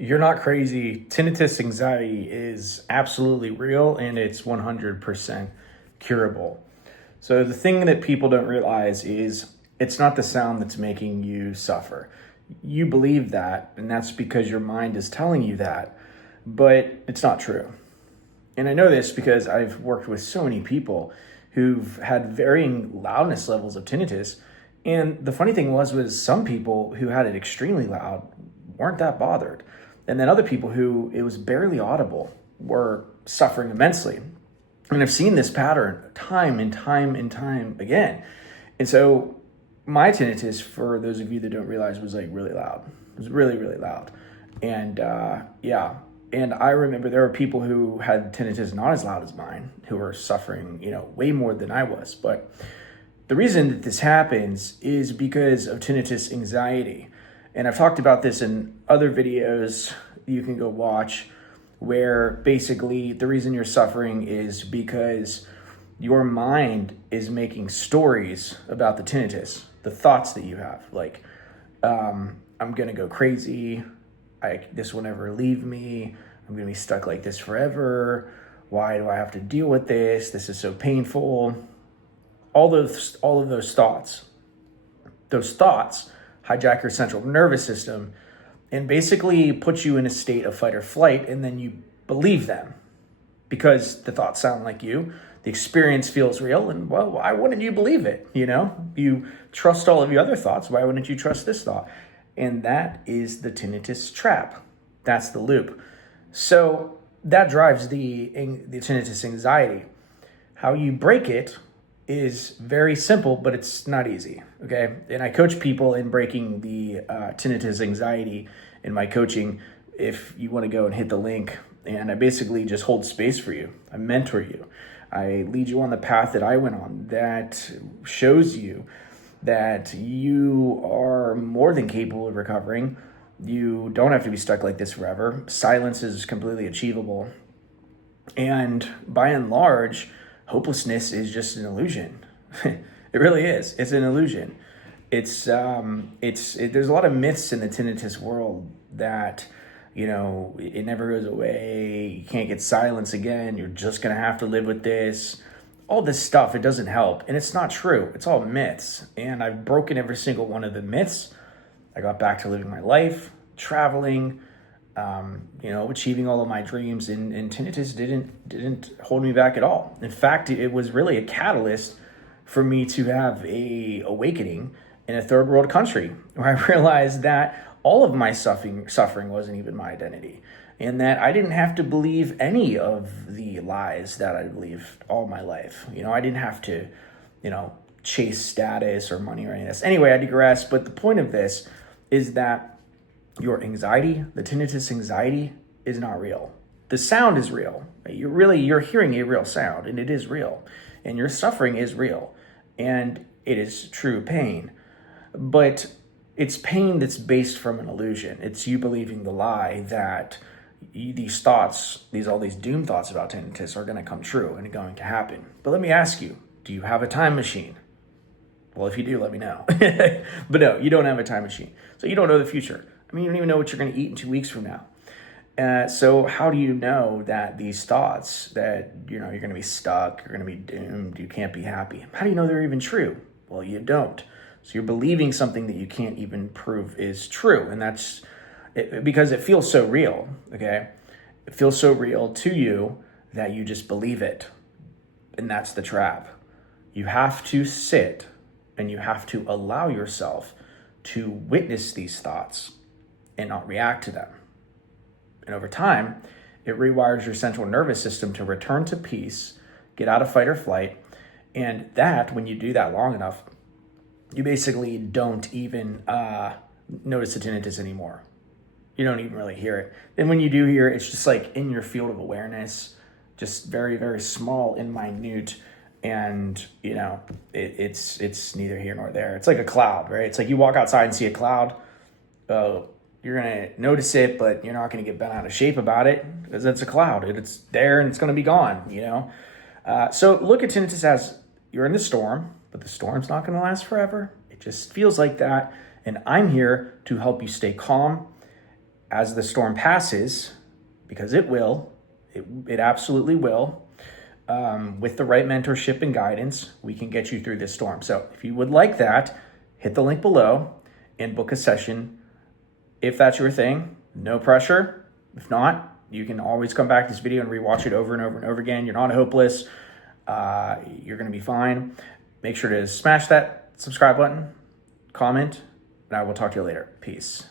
You're not crazy. Tinnitus anxiety is absolutely real and it's 100% curable. So, the thing that people don't realize is it's not the sound that's making you suffer. You believe that, and that's because your mind is telling you that, but it's not true. And I know this because I've worked with so many people who've had varying loudness levels of tinnitus. And the funny thing was some people who had it extremely loud weren't that bothered. And then other people who it was barely audible were suffering immensely. And I've seen this pattern time and time and time again. And so my tinnitus, for those of you that don't realize, was like really loud. It was really, really loud. And and I remember there were people who had tinnitus not as loud as mine who were suffering, way more than I was. But the reason that this happens is because of tinnitus anxiety. And I've talked about this in other videos you can go watch, where basically the reason you're suffering is because your mind is making stories about the tinnitus, the thoughts that you have. Like, I'm going to go crazy. This will never leave me. I'm going to be stuck like this forever. Why do I have to deal with this? This is so painful. All of those thoughts hijack your central nervous system and basically put you in a state of fight or flight, and then you believe them because the thoughts sound like you. The experience feels real, and well, why wouldn't you believe it? You trust all of the other thoughts. Why wouldn't you trust this thought? And that is the tinnitus trap. That's the loop. So that drives the tinnitus anxiety. How you break it is very simple, but it's not easy, okay? And I coach people in breaking the tinnitus anxiety in my coaching. If you want to go and hit the link, and I basically just hold space for you. I mentor you. I lead you on the path that I went on that shows you that you are more than capable of recovering. You don't have to be stuck like this forever. Silence is completely achievable. And by and large, hopelessness is just an illusion. It really is. It's an illusion. There's a lot of myths in the tinnitus world that, it never goes away. You can't get silence again. You're just going to have to live with this. All this stuff, it doesn't help. And it's not true. It's all myths. And I've broken every single one of the myths. I got back to living my life, traveling, achieving all of my dreams, and tinnitus didn't hold me back at all. In fact, it was really a catalyst for me to have a awakening in a third world country where I realized that all of my suffering wasn't even my identity, and that I didn't have to believe any of the lies that I believed all my life. I didn't have to, chase status or money or any of this. Anyway, I digress, but the point of this is that your anxiety, the tinnitus anxiety, is not real. The sound is real. You're hearing a real sound, and it is real. And your suffering is real. And it is true pain. But it's pain that's based from an illusion. It's you believing the lie that these thoughts, all these doom thoughts about tinnitus are going to come true and are going to happen. But let me ask you, do you have a time machine? Well, if you do, let me know. But no, you don't have a time machine. So you don't know the future. You don't even know what you're going to eat in 2 weeks from now. So how do you know that these thoughts that, you're going to be stuck, you're going to be doomed, you can't be happy? How do you know they're even true? Well, you don't. So you're believing something that you can't even prove is true. And that's because it feels so real, okay? It feels so real to you that you just believe it. And that's the trap. You have to sit and you have to allow yourself to witness these thoughts and not react to them. And over time, it rewires your central nervous system to return to peace, get out of fight or flight. And that, when you do that long enough, you basically don't even notice the tinnitus anymore. You don't even really hear it. Then when you do hear it, it's just like in your field of awareness, just very, very small and minute. And, it's neither here nor there. It's like a cloud, right? It's like you walk outside and see a cloud. You're going to notice it, but you're not going to get bent out of shape about it because it's a cloud. It's there and it's going to be gone, So look at tinnitus as you're in the storm, but the storm's not going to last forever. It just feels like that. And I'm here to help you stay calm as the storm passes, because it will, it absolutely will, with the right mentorship and guidance, we can get you through this storm. So if you would like that, hit the link below and book a session. If that's your thing, no pressure. If not, you can always come back to this video and rewatch it over and over and over again. You're not hopeless. You're going to be fine. Make sure to smash that subscribe button, comment, and I will talk to you later. Peace.